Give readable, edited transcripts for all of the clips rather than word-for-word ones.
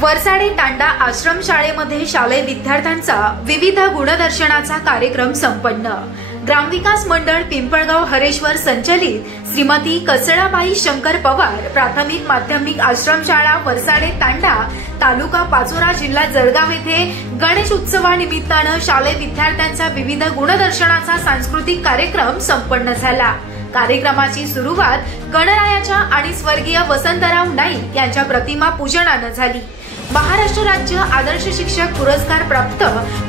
वरसाडे तांडा आश्रम शाळेमध्ये शालेय विद्यार्थ्यांचा विविध गुणदर्शनाचा कार्यक्रम संपन्न। ग्रामविकास मंडळ पिंपळगाव हरेश्वर संचलित श्रीमती कसळाबाई शंकर पवार प्राथमिक माध्यमिक आश्रमशाळा वरसाडे तांडा तालुका पाचोरा जिल्हा जळगाव येथे गणेश उत्सवानिमित्ताने शालेय विद्यार्थ्यांचा विविध गुणदर्शनाचा सांस्कृतिक कार्यक्रम संपन्न झाला। कार्यक्रमाची सुरुवात गणरायाच्या आणि स्वर्गीय वसंतराव नाईक यांच्या प्रतिमा पूजनाने झाली। महाराष्ट्र राज्य आदर्श शिक्षक पुरस्कार प्राप्त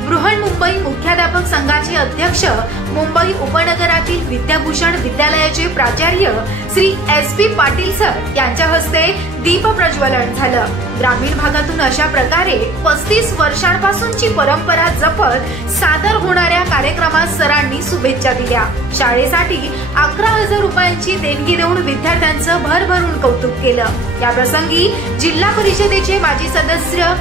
बृहन्मुंबई मुख्याध्यापक संघाचे अध्यक्ष मुंबई उपनगरातील विद्याभूषण विद्यालयाचे प्राचार्य श्री SP पाटील सर यांच्या हस्ते दीप प्रज्वलन झालं। ग्रामीण भागातून अशा प्रकारे 35 वर्षांपासूनची परंपरा जपत सादर होणाऱ्या कार्यक्रमास सरांनी शुभेच्छा दिल्या। शाळेसाठी 11,000 रुपयांची देणगी देऊन विद्यार्थ्यांचं भरभरून कौतुक केलं। या प्रसंगी जिल्हा परिषदेचे माजी सदस्य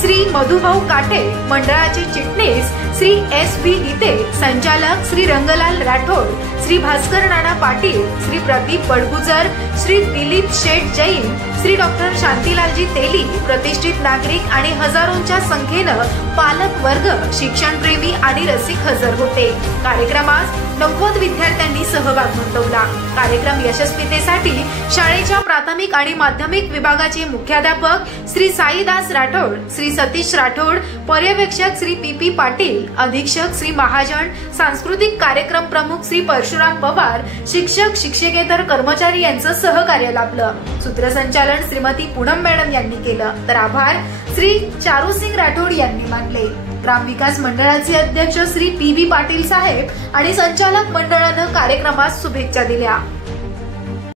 श्री मधुभाऊ काटे, मंडळाचे चिटणीस श्री SV गीते, संचालक श्री रंगलाल राठोड, श्री भास्कर नाना पाटील, श्री प्रदीप बडगुजर, श्री दिलीप शेठ जैन, श्री डॉक्टर शांतीलालजी तेली, प्रतिष्ठित नागरिक आणि हजारोंच्या संख्येनं पालक वर्ग, शिक्षणप्रेमी आणि रसिक हजर होते। कार्यक्रमास 90 विद्यार्थ्यांनी सहभाग नोंदवला। कार्यक्रम यशस्वीतेसाठी शाळेच्या प्राथमिक आणि माध्यमिक विभागाचे मुख्याध्यापक श्री साईदास राठोड, श्री सतीश राठोड, पर्यवेक्षक श्री PP पाटील, अधीक्षक श्री महाजन, सांस्कृतिक कार्यक्रम प्रमुख श्री परशुराम पवार, शिक्षक शिक्षकेतर कर्मचारी यांचं सहकार्य लाभलं। सूत्रसंचालन श्रीमती पूनम मॅडम यांनी केलं, तर आभार श्री चारूसिंग राठोड यांनी मानले। ग्रामविकास मंडळाचे अध्यक्ष श्री PB पाटील साहेब आणि संचालक मंडळानं कार्यक्रमास शुभेच्छा दिल्या।